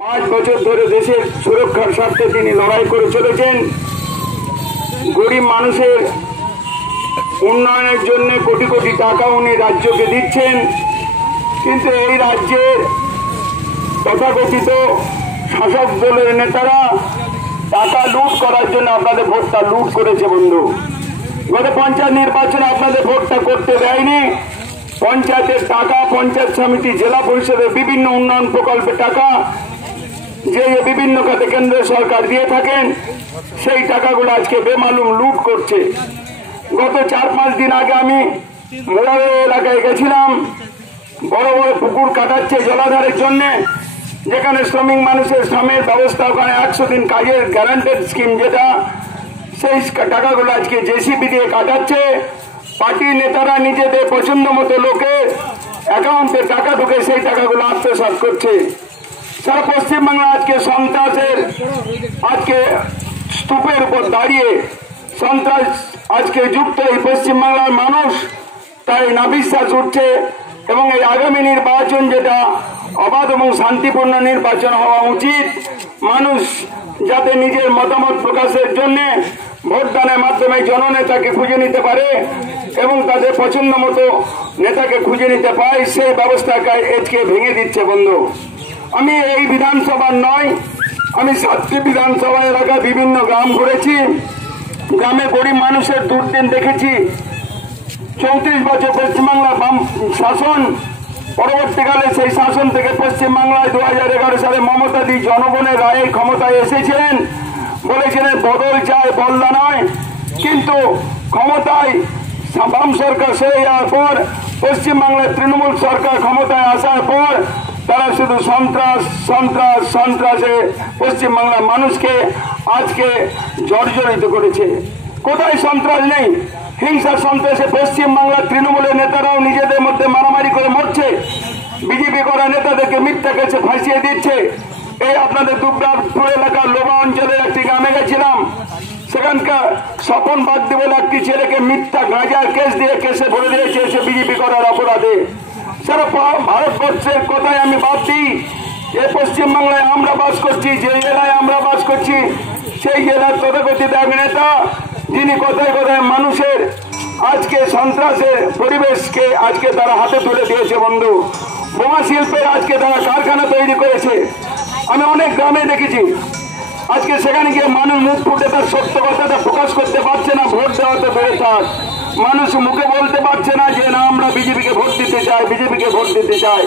5 বছর ধরে দেশের সুরক্ষার স্বার্থে তিনি লড়াই করে চলেছেন। গরিব মানুষের উন্নয়নের জন্য কোটি কোটি টাকা উনি রাজ্যকে দিচ্ছেন, কিন্তু এই রাজ্যের তথাকথিত শাসক দলের নেতারা টাকা লুট করার জন্য আপনাদের ভোটটা লুট করেছে। বন্ধু, গত পঞ্চায়েত নির্বাচনে আপনাদের ভোটটা করতে দেয়নি। পঞ্চায়েতের টাকা, পঞ্চায়েত সমিতি, জেলা পরিষদের বিভিন্ন উন্নয়ন প্রকল্পের টাকা যে বিভিন্ন খাতে কেন্দ্র সরকার দিয়ে থাকেন, সেই টাকাগুলো আজকে বেমালুম লুট করছে। গত 4-5 দিন আগে আমি মোড়ার এলাকায় গেছিলাম। বড় বড় পুকুর কাটাচ্ছে জলাধারের জন্য, যেখানে শ্রমিক মানুষের শ্রমের ব্যবস্থা, ওখানে 100 দিন কাজের গ্যারান্টেড স্কিম যেটা, সেই টাকাগুলো আজকে জেসিবি দিয়ে কাটাচ্ছে। পার্টির নেতারা নিজেদের পছন্দ মতো লোকের অ্যাকাউন্টে টাকা ঢুকে সেই টাকাগুলো আত্মসাৎ করছে। সারা পশ্চিমবাংলা আজকে সন্ত্রাসের আজকে স্তূপের উপর দাঁড়িয়ে সন্ত্রাস আজকে যুক্ত এই পশ্চিমবাংলার মানুষ, তাই নাভিশ্বাস উঠছে। এবং এই আগামী নির্বাচন যেটা অবাধ এবং শান্তিপূর্ণ নির্বাচন হওয়া উচিত, মানুষ যাতে নিজের মতামত প্রকাশের জন্য ভোটদানের মাধ্যমে জননেতাকে খুঁজে নিতে পারে এবং তাদের পছন্দ মতো নেতাকে খুঁজে নিতে পায়, সেই ব্যবস্থাকে আজকে ভেঙে দিচ্ছে। বন্ধু, আমি এই বিধানসভার নয়, আমি 7টি বিধানসভা এলাকায় বিভিন্ন গ্রাম ঘুরেছি। গ্রামে গরিব মানুষের দুর্দিন দেখেছি। 34 বছর পশ্চিমবাংলার বাম শাসন, পরবর্তীকালে সেই শাসন থেকে পশ্চিমবাংলায় 2011 সালে মমতা দি জনগণের রায়ে ক্ষমতায় এসেছিলেন। বলেছিলেন বদল চায়, বদলা নয়। কিন্তু ক্ষমতায় বাম সরকার সরে যাওয়ার পর, পশ্চিমবাংলার তৃণমূল সরকার ক্ষমতায় আসার পর তারা শুধু সন্ত্রাস সন্ত্রাস সন্ত্রাসে পশ্চিমবাংলার মানুষকে আজকে জর্জরিত করেছে। কোথায় সন্ত্রাস নেই? হিংসা সন্ত্রাসে পশ্চিমবাংলার তৃণমূলের নেতারাও নিজেদের মধ্যে মারামারি করে মরছে। বিজেপি করা নেতাদেরকে মিথ্যা কেসে ফাঁসিয়ে দিচ্ছে। এই আপনাদের দুবরাজপুর এলাকার লোবা অঞ্চলের একটি গ্রামে গেছিলাম। সেখানকার স্বপন বাগদি বলে একটি ছেলেকে মিথ্যা গাঁজার কেস দিয়ে কেসে ভরে দিয়েছে সে বিজেপি করার অপরাধে। সারা ভারতবর্ষের কথায় আমি বাদ দিই, যে পশ্চিমবাংলায় আমরা বাস করছি, যে জেলায় আমরা বাস করছি, সেই জেলার তথাকথিত এক নেতা, যিনি কথায় কথায় মানুষের আজকে সন্ত্রাসের পরিবেশকে আজকে তারা হাতে তুলে দিয়েছে। বন্ধু, বোমা শিল্পের আজকে তারা কারখানা তৈরি করেছে। আমি অনেক গ্রামে দেখেছি। আজকে সেখানে গিয়ে মানুষ মুখ ফুটে তার সত্য কথাটা প্রকাশ করতে পারছে না। ভোট দেওয়াতে বেড়ে থাক, মানুষ মুখে বলতে পারছে না যে না আমরা বিজেপিকে ভোট দিতে চাই, বিজেপিকে ভোট দিতে চাই।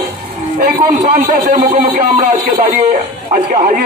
এই কোন সন্ত্রাসের মুখোমুখি আমরা আজকে দাঁড়িয়ে আজকে হাজির